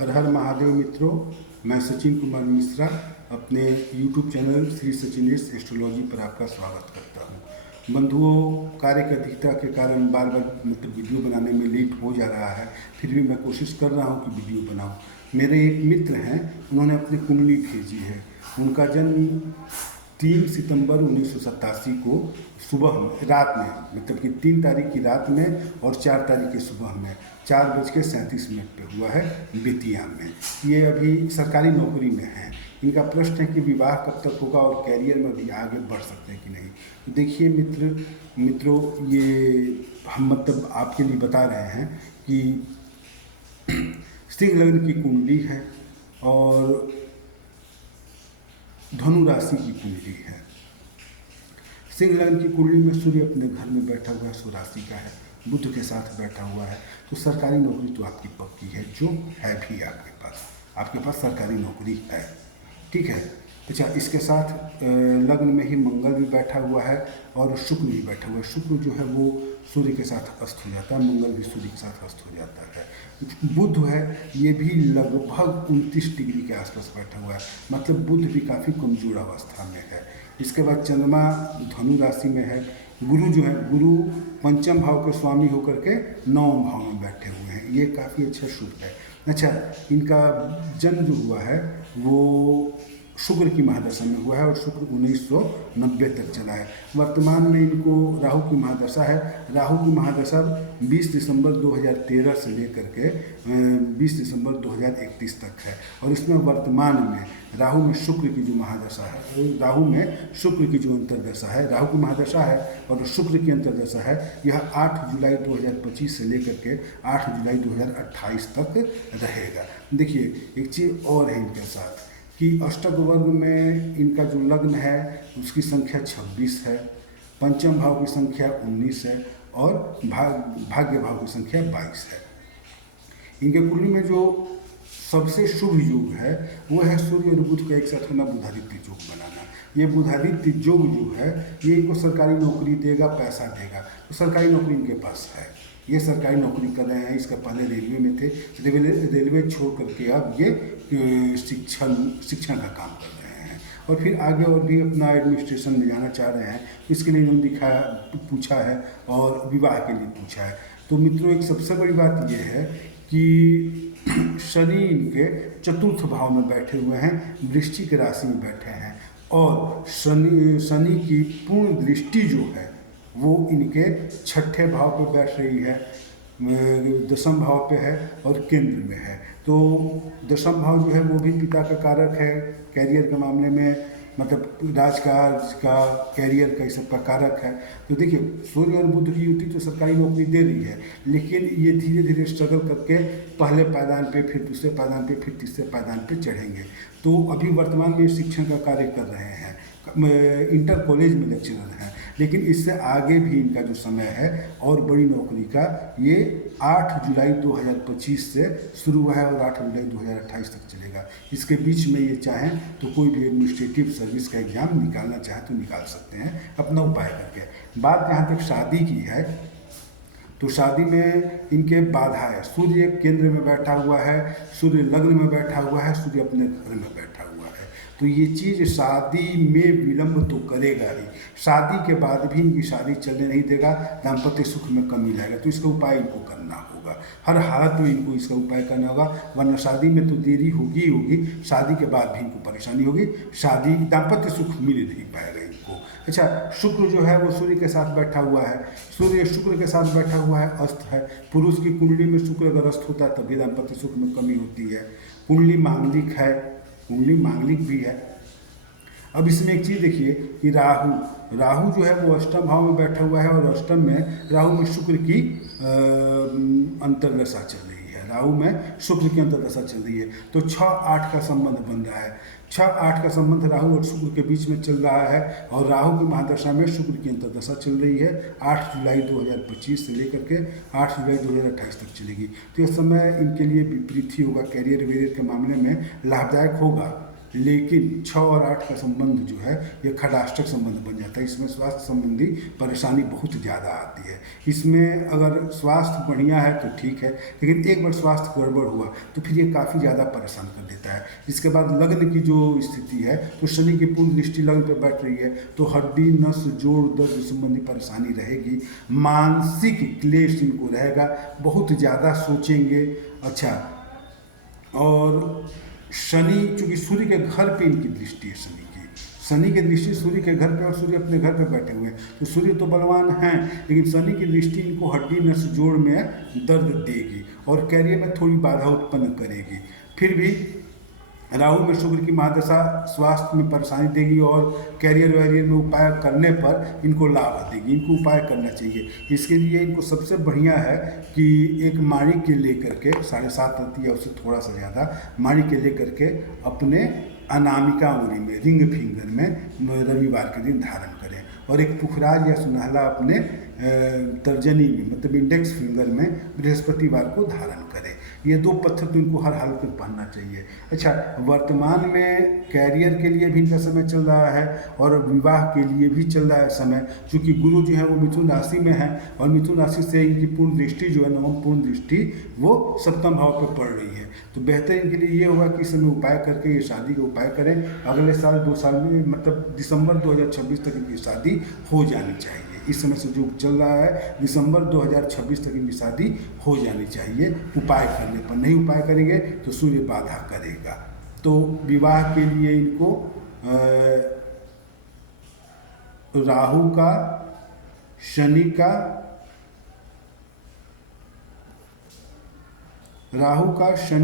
हर हर महादेव मित्रों, मैं सचिन कुमार मिश्रा अपने YouTube channel Shri Sachinesh astrology पर आपका स्वागत करता हूं। बंधुओं, कार्य की अधिकता के कारण बार बार वीडियो बनाने में लेट हो जा रहा है, फिर भी मैं कोशिश कर रहा हूं कि वीडियो बनाऊं। मेरे एक मित्र हैं, उन्होंने अपनी कुंडली भेजी है। उनका जन्म 3 सितंबर 1987 को सुबह में, रात में, मतलब कि 3 तारीख की रात में और 4 तारीख की सुबह में 4:37 पे हुआ है बेतिया में। ये अभी सरकारी नौकरी में हैं। इनका प्रश्न है कि विवाह कब तक होगा और कैरियर में भी आगे बढ़ सकते हैं कि नहीं। तो देखिए मित्रों, ये हम मतलब आपके लिए बता रहे हैं कि सिंह लग्न की कुंडली है और धनु राशि की कुंडली है। सिंह लग्न की कुंडली में सूर्य अपने घर में बैठा हुआ है, स्वराशि का है, बुध के साथ बैठा हुआ है। तो सरकारी नौकरी तो आपकी पक्की है, जो है भी आपके पास सरकारी नौकरी है, ठीक है। अच्छा, इसके साथ लग्न में ही मंगल भी बैठा हुआ है और शुक्र भी बैठा हुआ है। शुक्र जो है वो सूर्य के साथ अस्त हो जाता है, मंगल भी सूर्य के साथ अस्त हो जाता है। बुध है, ये भी लगभग 29 डिग्री के आसपास बैठा हुआ है, मतलब बुध भी काफ़ी कमजोर अवस्था में है। इसके बाद चंद्रमा धनु राशि में है। गुरु जो है, गुरु पंचम भाव के स्वामी होकर के 9वें भाव में बैठे हुए हैं, ये काफ़ी अच्छा शुभ है। अच्छा, इनका जन्म जो हुआ है वो शुक्र की महादशा में हुआ है और शुक्र 1990 तक चला है। वर्तमान में इनको राहु की महादशा है। राहु की महादशा 20 दिसंबर 2013 से लेकर के 20 दिसंबर 2031 तक है। और इसमें वर्तमान में राहु में शुक्र की जो महादशा है, राहु में शुक्र की जो अंतर्दशा है, राहु की महादशा है और शुक्र की अंतर्दशा है, यह 8 जुलाई 2025 से लेकर के 8 जुलाई 2028 तक रहेगा। देखिए, एक चीज़ और है इनके साथ कि अष्टक वर्ग में इनका जो लग्न है उसकी संख्या 26 है, पंचम भाव की संख्या 19 है और भाग्य भाव की संख्या 22 है। इनके कुंडली में जो सबसे शुभ योग है वो है सूर्य और बुध का एक साथ होना, बुधादित्य योग बनाना। ये बुधादित्य योग जो है ये इनको सरकारी नौकरी देगा, पैसा देगा। तो सरकारी नौकरी इनके पास है, ये सरकारी नौकरी कर रहे हैं। इसका पहले रेलवे में थे, रेलवे छोड़ करके अब ये शिक्षण का काम कर रहे हैं और फिर आगे और भी अपना एडमिनिस्ट्रेशन में जाना चाह रहे हैं। इसके लिए इन्होंने पूछा है और विवाह के लिए पूछा है। तो मित्रों, एक सबसे बड़ी बात यह है कि शनि इनके चतुर्थ भाव में बैठे हुए हैं, वृश्चिक राशि में बैठे हैं और शनि की पूर्ण दृष्टि जो है वो इनके 6ठे भाव पे बैठ रही है, 10वें भाव पे है और केंद्र में है। तो 10वां भाव जो है वो भी पिता का कारक है, कैरियर के मामले में, मतलब राजकाज का, कैरियर का, इस सब का कारक है। तो देखिए, सूर्य और बुध की युति तो सरकारी नौकरी दे रही है, लेकिन ये धीरे धीरे स्ट्रगल करके पहले पायदान पे, फिर दूसरे पायदान पे, फिर तीसरे पायदान पे चढ़ेंगे। तो अभी वर्तमान में शिक्षण का कार्य कर रहे हैं, इंटर कॉलेज में लेक्चरर हैं, लेकिन इससे आगे भी इनका जो समय है और बड़ी नौकरी का, ये 8 जुलाई 2025 से शुरू हुआ है और 8 जुलाई 2028 तक चलेगा। इसके बीच में ये चाहें तो कोई भी एडमिनिस्ट्रेटिव सर्विस का एग्ज़ाम निकालना चाहें तो निकाल सकते हैं अपना उपाय करके। बात जहाँ तक शादी की है तो शादी में इनके बाधा है। सूर्य केंद्र में बैठा हुआ है, सूर्य लग्न में बैठा हुआ है, सूर्य अपने घर में बैठा हुआ है। तो ये चीज़ शादी में विलंब तो करेगा ही, शादी के बाद भी इनकी शादी चलने नहीं देगा, दाम्पत्य सुख में कमी लाएगा। तो इसका उपाय इनको करना होगा, हर हालत में इनको इसका उपाय करना होगा, वरना शादी में तो देरी होगी होगी, शादी के बाद भी इनको परेशानी होगी, शादी दाम्पत्य सुख मिल नहीं पाएगा इनको। अच्छा, शुक्र जो है वो सूर्य के साथ बैठा हुआ है, सूर्य शुक्र के साथ बैठा हुआ है, अस्त है। पुरुष की कुंडली में शुक्र अगर अस्त होता है तभी दाम्पत्य सुख में कमी होती है। कुंडली मांगलिक है, कुंडली मांगलिक भी है। अब इसमें एक चीज़ देखिए कि राहु जो है वो अष्टम भाव में बैठा हुआ है और अष्टम में राहु में शुक्र की अंतर्दशा चल रही है, राहु में शुक्र की अंतर्दशा चल रही है। तो 6-8 का संबंध बन रहा है, 6-8 का संबंध राहु और शुक्र के बीच में चल रहा है और राहु की महादशा में शुक्र की अंतर्दशा चल रही है। 8 जुलाई 2025 से लेकर के 8 जुलाई 2028 तक चलेगी। तो यह समय इनके लिए विपरीत ही होगा, कैरियर वेरियर के मामले में लाभदायक होगा, लेकिन 6 और 8 का संबंध जो है ये खडाष्टक संबंध बन जाता है। इसमें स्वास्थ्य संबंधी परेशानी बहुत ज़्यादा आती है। इसमें अगर स्वास्थ्य बढ़िया है तो ठीक है, लेकिन एक बार स्वास्थ्य गड़बड़ हुआ तो फिर ये काफ़ी ज़्यादा परेशान कर देता है। इसके बाद लग्न की जो स्थिति है तो शनि की पूर्ण दृष्टि लग्न पर बैठ रही है तो हड्डी, नस, जोड़, दर्द संबंधी परेशानी रहेगी। मानसिक क्लेश इनको रहेगा, बहुत ज़्यादा सोचेंगे। अच्छा, और शनि चूंकि सूर्य के घर पे इनकी दृष्टि है, शनि की दृष्टि सूर्य के घर पे और सूर्य अपने घर पे बैठे हुए हैं तो सूर्य तो बलवान हैं, लेकिन शनि की दृष्टि इनको हड्डी, नस, जोड़ में दर्द देगी और कैरियर में थोड़ी बाधा उत्पन्न करेगी। फिर भी राहु में शुक्र की महादशा स्वास्थ्य में परेशानी देगी और कैरियर वैरियर में उपाय करने पर इनको लाभ देगी। इनको उपाय करना चाहिए। इसके लिए इनको सबसे बढ़िया है कि एक माणी के लेकर के 7.5 रत्ती या उससे थोड़ा सा ज़्यादा माणी के लेकर के अपने अनामिका उंगली में, रिंग फिंगर में रविवार के दिन धारण करें और एक पुखराज या सुनहला अपने तर्जनी में मतलब इंडेक्स फिंगर में बृहस्पतिवार को धारण करें। ये 2 पत्थर तो इनको हर हालत में पहनना चाहिए। अच्छा, वर्तमान में कैरियर के लिए भी इनका समय चल रहा है और विवाह के लिए भी चल रहा है समय, क्योंकि गुरु जो है वो मिथुन राशि में है और मिथुन राशि से इनकी पूर्ण दृष्टि जो है, नवम पूर्ण दृष्टि, वो सप्तम भाव पर पड़ रही है। तो बेहतर इनके लिए ये होगा कि इस समय उपाय करके ये शादी का उपाय करें। अगले साल 2 साल में मतलब दिसंबर 2026 तक इनकी शादी हो जानी चाहिए। इस समय से जो चल रहा है दिसंबर 2026 तक इनकी शादी हो जानी चाहिए उपाय करने पर। नहीं उपाय करेंगे तो सूर्य बाधा करेगा। तो विवाह के लिए इनको राहु का, शनि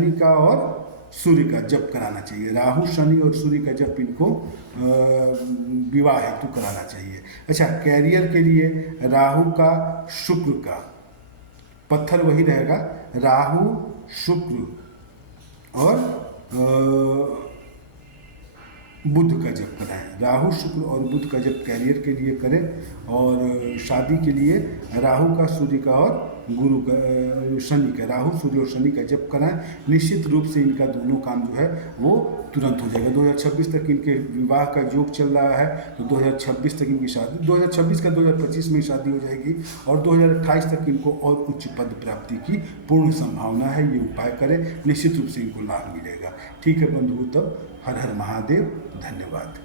का, और सूर्य का जप कराना चाहिए। राहु, शनि और सूर्य का जप इनको विवाह हेतु कराना चाहिए। अच्छा, कैरियर के लिए राहु का, शुक्र का, पत्थर वही रहेगा, राहु, शुक्र और बुध का जप कराएं। राहु, शुक्र और बुध का जप कैरियर के लिए करें और शादी के लिए राहु का, सूर्य का और गुरु का, शनि का, राहु, सूर्य और शनि का जप कराएं। निश्चित रूप से इनका दोनों काम जो है वो तुरंत हो जाएगा। 2026 तक इनके विवाह का योग चल रहा है तो 2026 तक इनकी शादी, 2026 का 2025 में शादी हो जाएगी और 2028 तक इनको और उच्च पद प्राप्ति की पूर्ण संभावना है। ये उपाय करें, निश्चित रूप से इनको लाभ मिलेगा। ठीक है बंधुओं, तब हर हर महादेव, धन्यवाद।